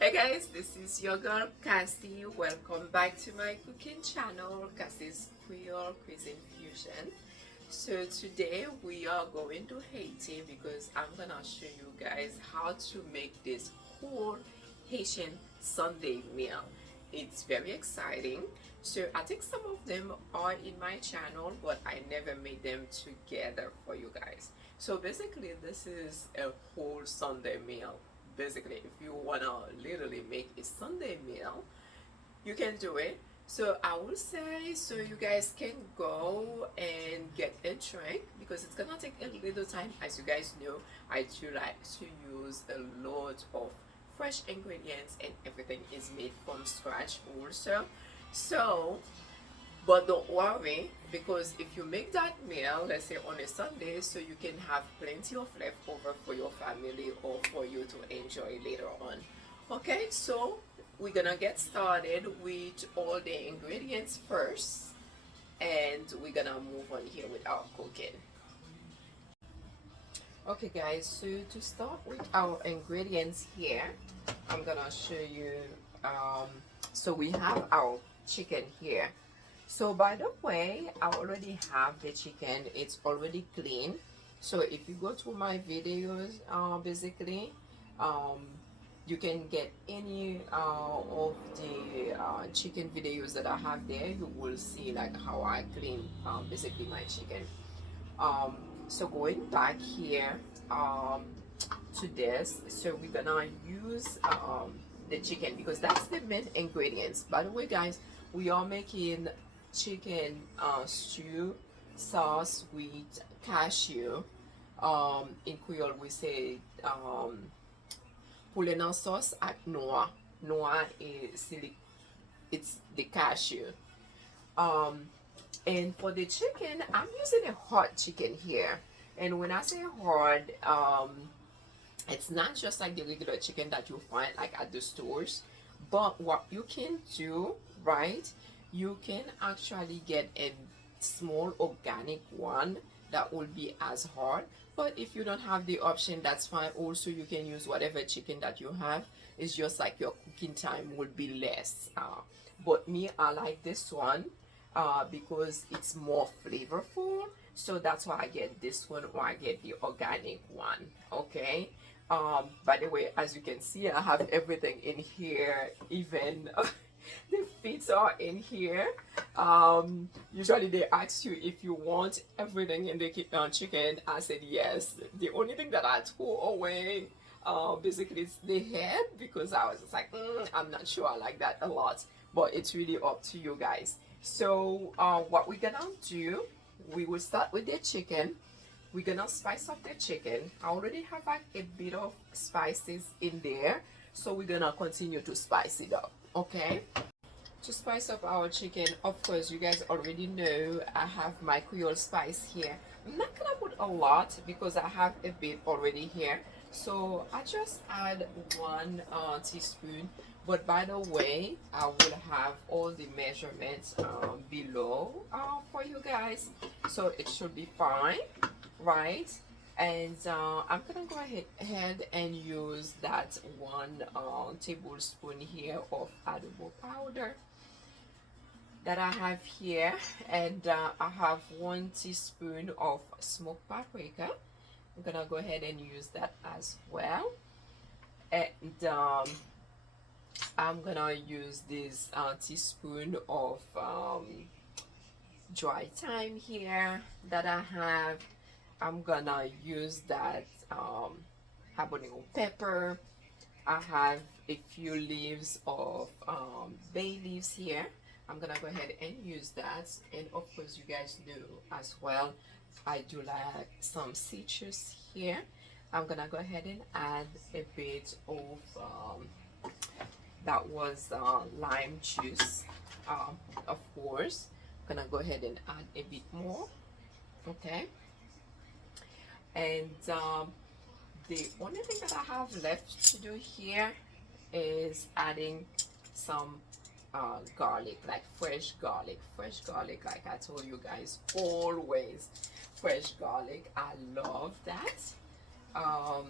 Hey guys, this is your girl Cassie. Welcome back to my cooking channel, Cassie's Creole Cuisine Fusion. So today we are going to Haiti because I'm gonna show you guys how to make this whole Haitian Sunday meal. It's very exciting. So I think some of them are in my channel, but I never made them together for you guys. So basically, this is a whole Sunday meal. Basically, if you wanna literally make a Sunday meal, you can do it. So I will say, so you guys can go and get a drink because it's gonna take a little time. As you guys know, I do like to use a lot of fresh ingredients and everything is made from scratch also. So but don't worry, because if you make that meal, let's say on a Sunday, so you can have plenty of leftover for your family or for you to enjoy later on. Okay, so we're gonna get started with all the ingredients first, and we're gonna move on here with our cooking. Okay, guys, so to start with our ingredients here, I'm gonna show you. Um, so we have our chicken here. So by the way, I already have the chicken. It's already clean. So if you go to my videos, basically, um, you can get any of the chicken videos that I have there. You will see like how I clean basically my chicken. Um, so going back here um, to this, so we're gonna use the chicken because that's the main ingredients. By the way, guys, we are making chicken stew sauce with cashew. In Creole, we say Poul sauce at noix. Noix is it's the cashew. Um, and for the chicken, I'm using a hot chicken here. And when I say hard, it's not just like the regular chicken that you find like at the stores, but what you can do, right? You can actually get a small organic one that will be as hard. But if you don't have the option, that's fine. Also, you can use whatever chicken that you have. It's just like your cooking time will be less. But me, I like this one because it's more flavorful. So that's why I get this one or I get the organic one. Okay. By the way, as you can see, I have everything in here, even the feet are in here. Usually they ask you if you want everything in the chicken. I said yes. The only thing that I threw away basically is the head because I was just like, I'm not sure I like that a lot, but it's really up to you guys. So what we're gonna do, we will start with the chicken. We're gonna spice up the chicken. I already have like a bit of spices in there, so we're gonna continue to spice it up. Okay, to spice up our chicken, of course you guys already know I have my Creole spice here. I'm not gonna put a lot because I have a bit already here, so I just add 1 teaspoon. But by the way, I will have all the measurements below for you guys, so it should be fine, right? And I'm gonna go ahead and use that 1 tablespoon here of adobo powder that I have here, and I have 1 teaspoon of smoked paprika. I'm gonna go ahead and use that as well, and I'm gonna use this teaspoon of dry thyme here that I have. I'm gonna use that habanero pepper. I have a few leaves of bay leaves here. I'm gonna go ahead and use that, and of course you guys know as well I do like some citrus here. I'm gonna go ahead and add a bit of that was lime juice, of course. I'm gonna go ahead and add a bit more. Okay, and the only thing that I have left to do here is adding some garlic, like fresh garlic. Fresh garlic, like I told you guys, always fresh garlic. I love that. Um,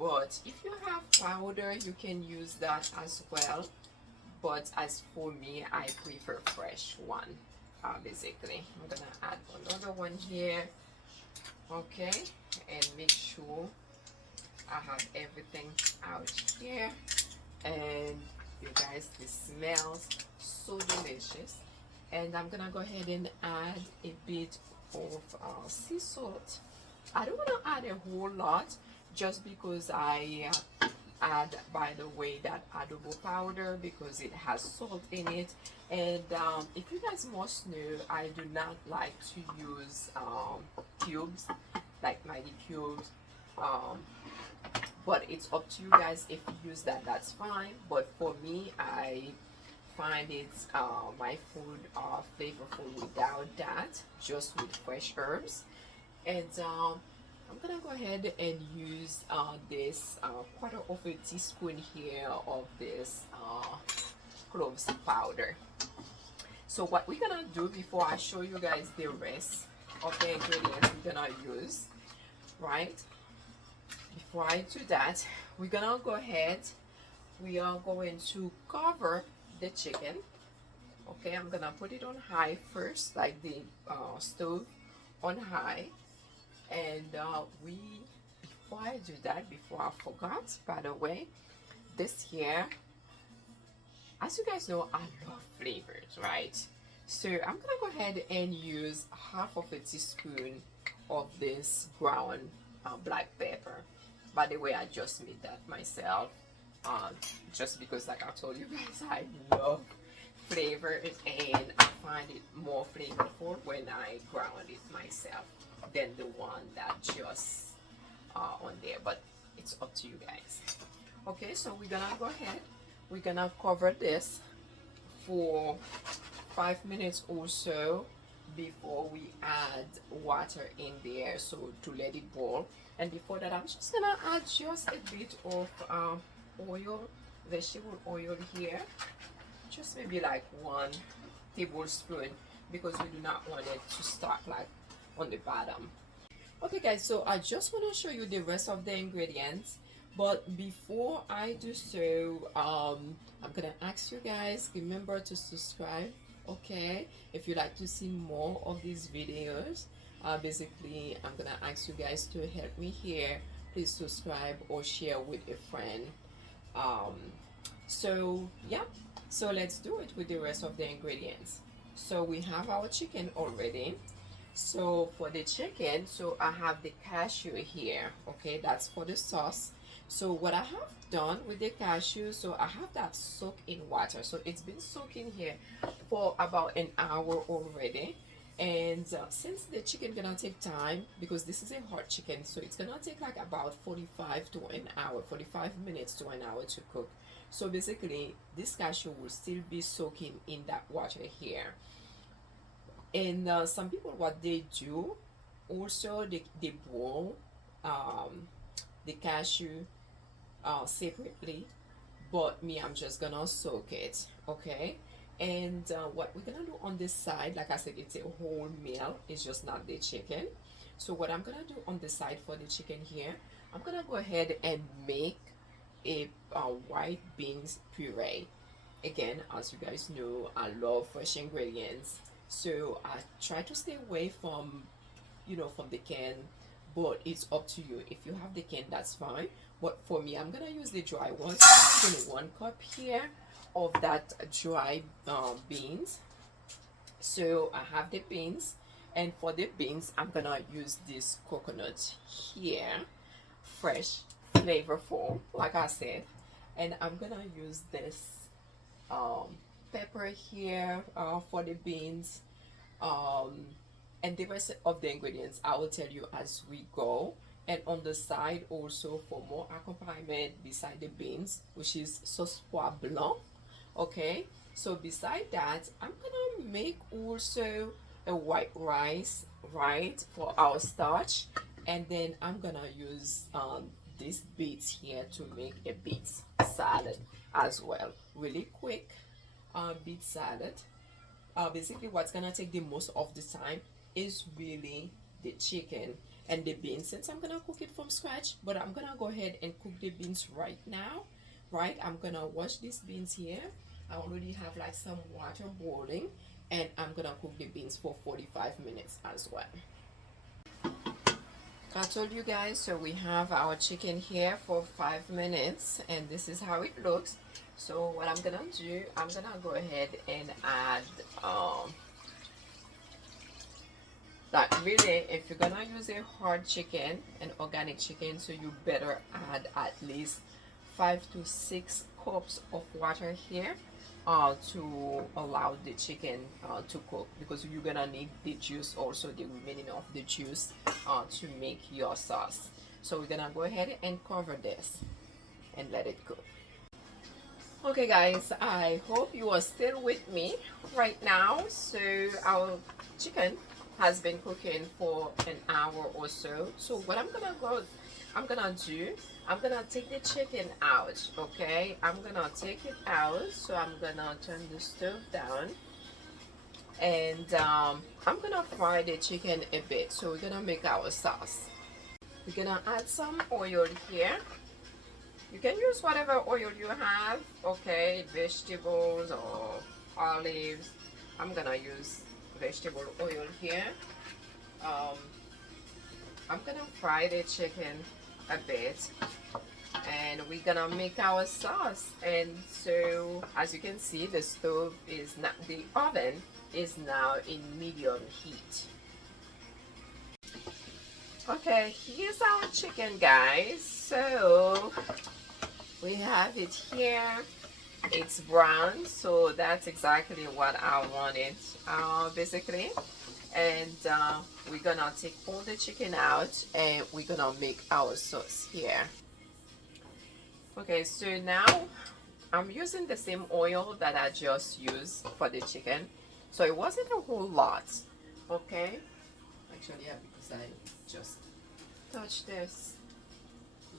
but if you have powder you can use that as well, but as for me I prefer fresh one. Basically I'm gonna add another one here. Okay, and make sure I have everything out here. And you guys, this smells so delicious. And I'm gonna go ahead and add a bit of sea salt. I don't want to add a whole lot just because I add, by the way, that adobo powder because it has salt in it. And if you guys must know, I do not like to use cubes, like Maggi cubes. um, but it's up to you guys. If you use that, that's fine, but for me I find it my food flavorful without that, just with fresh herbs. And I'm gonna go ahead and use this quarter of a teaspoon here of this cloves powder. So what we're gonna do before I show you guys the rest of the ingredients we're gonna use, right? Before I do that, we're gonna go ahead, we are going to cover the chicken. Okay, I'm gonna put it on high first, like the stove on high. And before I do that, before I forgot, by the way, this here, as you guys know, I love flavors, right? So I'm gonna go ahead and use half of a teaspoon of this ground black pepper. By the way, I just made that myself, just because, like I told you guys, I love flavors and I find it more flavorful when I ground it myself than the one that just on there. But it's up to you guys. Okay, so we're gonna go ahead, we're gonna cover this for 5 minutes or so before we add water in there, so to let it boil. And before that, I'm just gonna add just a bit of oil, vegetable oil here, just maybe like 1 tablespoon, because we do not want it to start like on the bottom. Okay guys, so I just want to show you the rest of the ingredients, but before I do so, I'm gonna ask you guys, remember to subscribe. Okay, if you like to see more of these videos, basically I'm gonna ask you guys to help me here. Please subscribe or share with a friend. um so yeah, so let's do it with the rest of the ingredients. So we have our chicken already. So for the chicken, so I have the cashew here. Okay, that's for the sauce. So what I have done with the cashew, so I have that soaked in water. So it's been soaking here for about an hour already. And since the chicken gonna take time, because this is a hot chicken, so it's gonna take like about 45 to an hour, 45 minutes to an hour to cook. So basically this cashew will still be soaking in that water here. And some people, what they do also, they boil the cashew separately, but me, I'm just gonna soak it. Okay, and what we're gonna do on this side, like I said, it's a whole meal, it's just not the chicken. So what I'm gonna do on the side for the chicken here, I'm gonna go ahead and make a white beans puree. Again, as you guys know, I love fresh ingredients, so I try to stay away from, from the can, but it's up to you. If you have the can, that's fine, but for me, I'm gonna use the dry one. So I'm using 1 cup here of that dry beans. So I have the beans, and for the beans I'm gonna use this coconut here, fresh, flavorful, like I said. And I'm gonna use this pepper here for the beans, um, and the rest of the ingredients I will tell you as we go. And on the side also, for more accompaniment beside the beans, which is sauce pois blanc. Okay, so beside that, I'm gonna make also a white rice, right, for our starch. And then I'm gonna use these beets here to make a beet salad as well, really quick beet salad. Basically what's gonna take the most of the time is really the chicken. And the beans, since I'm gonna cook it from scratch, but I'm gonna go ahead and cook the beans right now. Right, I'm gonna wash these beans here. I already have like some water boiling, and I'm gonna cook the beans for 45 minutes as well. I told you guys, so we have our chicken here for 5 minutes, and this is how it looks. So what I'm gonna do, I'm gonna go ahead and add like really, if you're gonna use a hard chicken, an organic chicken, so you better add at least 5 to 6 cups of water here to allow the chicken to cook, because you're gonna need the juice, also the remaining of the juice to make your sauce. So we're gonna go ahead and cover this and let it cook. Okay guys, I hope you are still with me right now. So our chicken has been cooking for an hour or so. So what I'm gonna do, I'm gonna take the chicken out. Okay, I'm gonna take it out. So I'm gonna turn the stove down, and I'm gonna fry the chicken a bit. So we're gonna make our sauce. We're gonna add some oil here. You can use whatever oil you have, okay, vegetables or olives. I'm gonna use vegetable oil here. I'm gonna fry the chicken a bit, and we're gonna make our sauce. And so as you can see, the stove is not, the oven is now in medium heat. Okay, here's our chicken, guys. So we have it here. It's brown, so that's exactly what I wanted, basically. And we're gonna take all the chicken out, and we're gonna make our sauce here. Okay, so now I'm using the same oil that I just used for the chicken, so it wasn't a whole lot. Okay, actually, yeah, because I just touched this,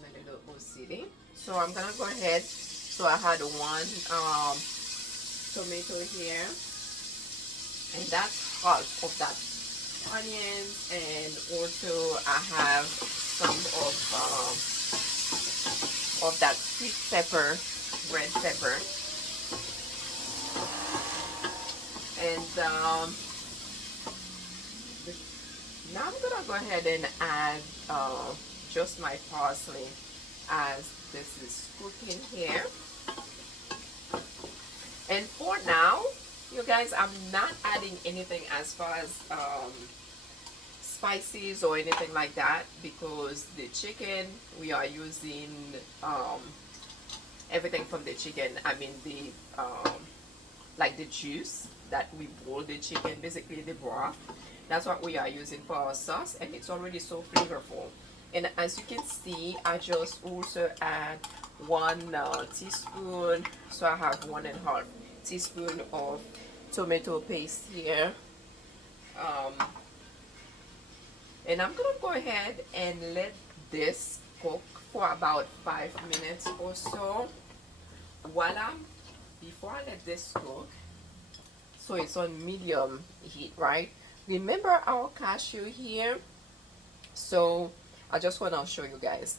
my little OCD. So I'm gonna go ahead. So I had one tomato here, and that's half of that onions, and also I have some of that sweet pepper, red pepper, and now I'm gonna go ahead and add just my parsley as this is cooking here. And for now, you guys, I'm not adding anything as far as spices or anything like that, because the chicken, we are using everything from the chicken. I mean the like the juice that we boil the chicken, basically the broth. That's what we are using for our sauce, and it's already so flavorful. And as you can see, I just also add 1 teaspoon, so I have 1.5 teaspoon of tomato paste here. And I'm gonna go ahead and let this cook for about 5 minutes or so. Before I let this cook, so it's on medium heat, right? Remember our cashew here? So I just want to show you guys.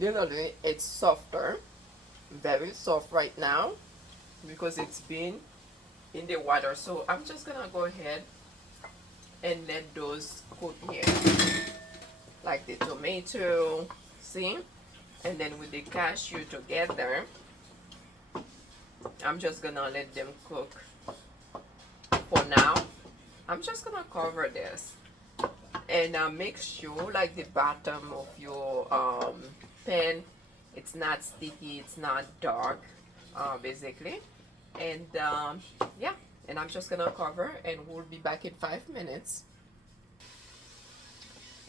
Literally, it's softer, very soft right now, because it's been in the water. So I'm just gonna go ahead and let those cook here, like the tomato, see, and then with the cashew together. I'm just gonna let them cook for now. I'm just gonna cover this, and make sure like the bottom of your pan, it's not sticky, it's not dark, basically. And yeah, and I'm just gonna cover, and we'll be back in 5 minutes.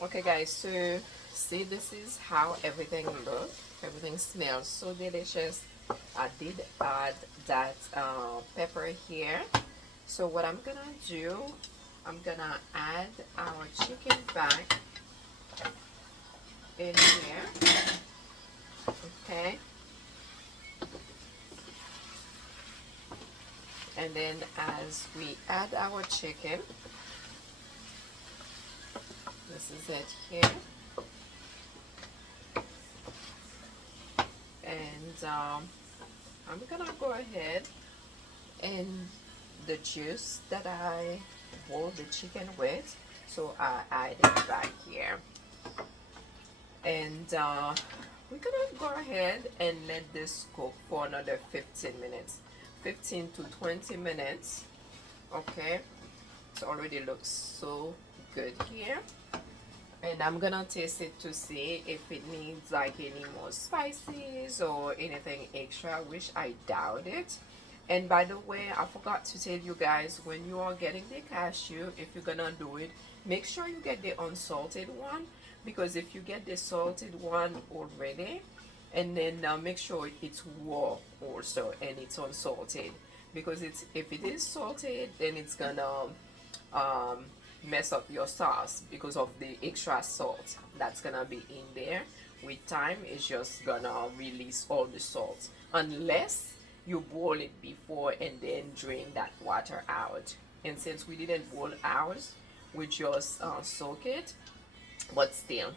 Okay guys, so see, this is how everything looks. Everything smells so delicious. I did add that pepper here. So what I'm gonna do, I'm gonna add our chicken back in here. Okay, and then as we add our chicken, This is it here. And I'm gonna go ahead and the juice that I boiled the chicken with, so I add it back here. And we're gonna go ahead and let this cook for another 15 minutes, 15 to 20 minutes. Okay, it already looks so good here. And I'm gonna taste it to see if it needs like any more spices or anything extra, which I doubt it. And by the way, I forgot to tell you guys, when you are getting the cashew, if you're gonna do it, make sure you get the unsalted one, because if you get the salted one already, and then make sure it's raw also and it's unsalted, because it's, if it is salted, then it's gonna um, mess up your sauce because of the extra salt that's gonna be in there. With time, it's just gonna release all the salt, unless you boil it before and then drain that water out. And since we didn't boil ours, we just soak it, but still.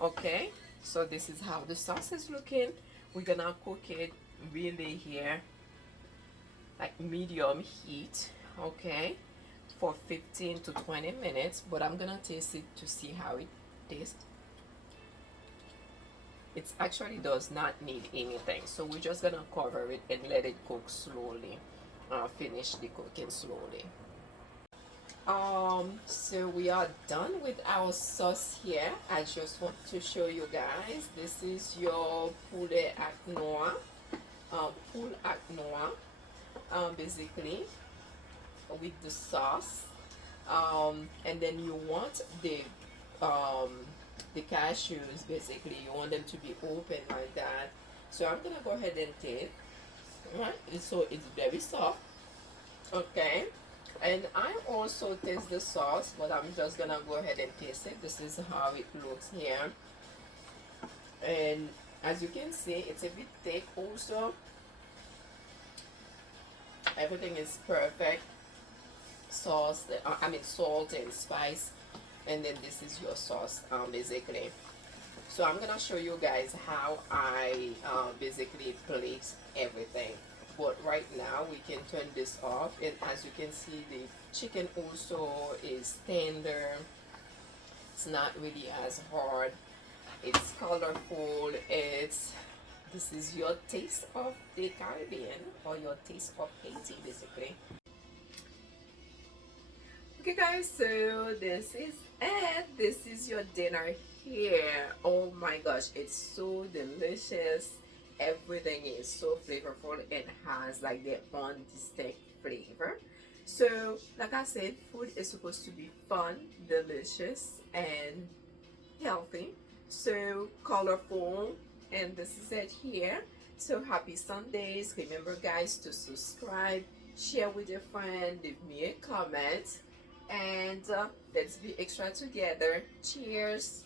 Okay, so this is how the sauce is looking. We're gonna cook it really here, like medium heat, okay, for 15 to 20 minutes. But I'm gonna taste it to see how it tastes. It actually does not need anything, so we're just gonna cover it and let it cook slowly, finish the cooking slowly. So we are done with our sauce here. I just want to show you guys, this is your poulet ak noir, poule ak noir, basically with the sauce. And then you want the cashews, basically you want them to be open like that. So I'm gonna go ahead and taste. Right, so it's very soft. Okay, and I also taste the sauce, but I'm just gonna go ahead and taste it. This is how it looks here, and as you can see, it's a bit thick also. Everything is perfect. Sauce, I mean salt and spice, and then this is your sauce, basically. So I'm gonna show you guys how I basically place everything. But right now we can turn this off, and as you can see, the chicken also is tender. It's not really as hard. It's colorful. It's, this is your taste of the Caribbean, or your taste of Haiti, basically. Okay guys, so this is it. This is your dinner here. Oh my gosh, it's so delicious. Everything is so flavorful and has like their own distinct flavor. So like I said, food is supposed to be fun, delicious, and healthy. So colorful, and this is it here. So happy Sundays. Remember guys to subscribe, share with your friend, leave me a comment, and let's be extra together. Cheers.